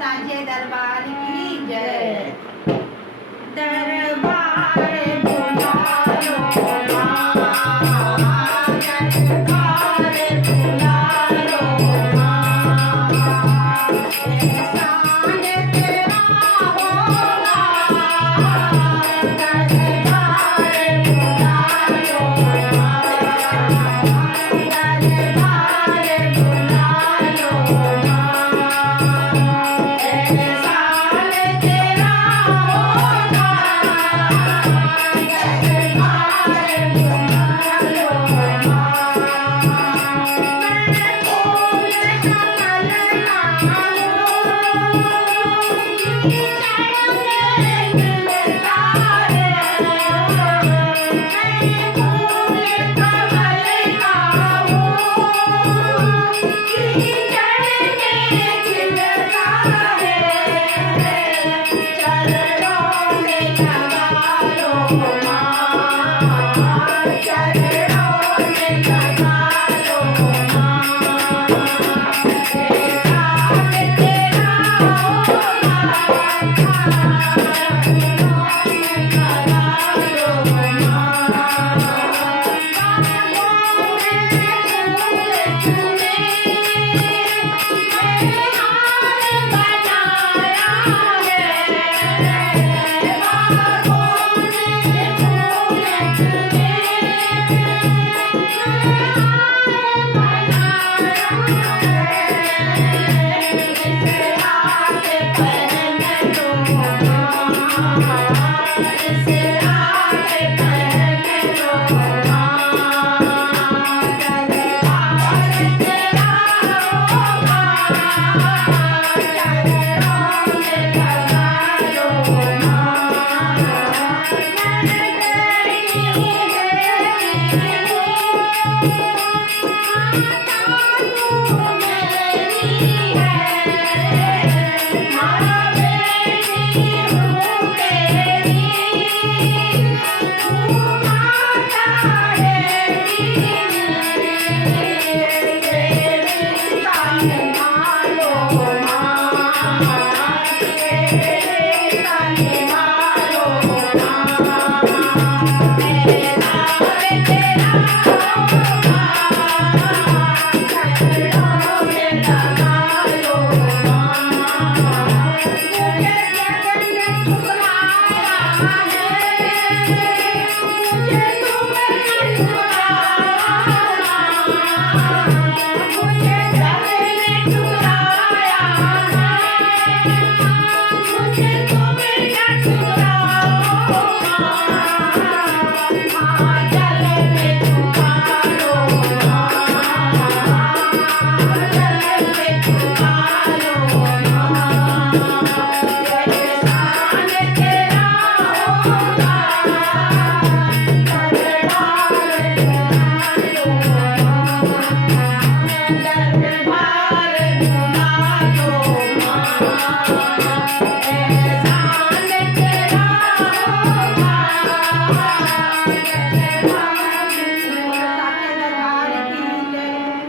सांचे दरबार की जय। दरबार बुला लो माँ, दरबार बुला लो माँ, एहसान तेरा होगा, दरबार बुला लो माँ, दरबार बुला लो माँ, एहसान तेरा होगा, दरबार बुला लो माँ। मैं फूल कमल ना हूँ, कि चढ़ने मिलता है। मैं फूल कमल ना हूँ, कि चढ़ने खिलता है। चरणों में लगा लो माँ, चरणों में लगा लो माँ, एहसान तेरा होगा, चरणों में लगा लो माँ। बागों में फूल चुने, मैंने हार बनाया है। बागों में फूल चुने, मैंने हार बनाया है। इसे आके पहन लो माँ, इसे आके पहन लो माँ, दरबार तेरा होगा, चरणों में लगा लो माँ। मैं तेरी माता तू मेरी है, माँ बेटी हूँ तेरी, तू माता है मेरी, ताने मारो माँ, तेरे ताने मारो माँ, एहसान तेरा होगा, चरणों में लगा लो माँ। मुझे जगत ने ठुकराया है, मुझे तुमने ठुकराया, मुझे जगत ने ठुकराया है, मुझे तुमने ठुकराओ माँ, जल में डुबा लो माँ, जल में डुबा लो माँ, एहसान तेरा होगा, दरबार बुला लो माँ, दरबार बुला लो माँ।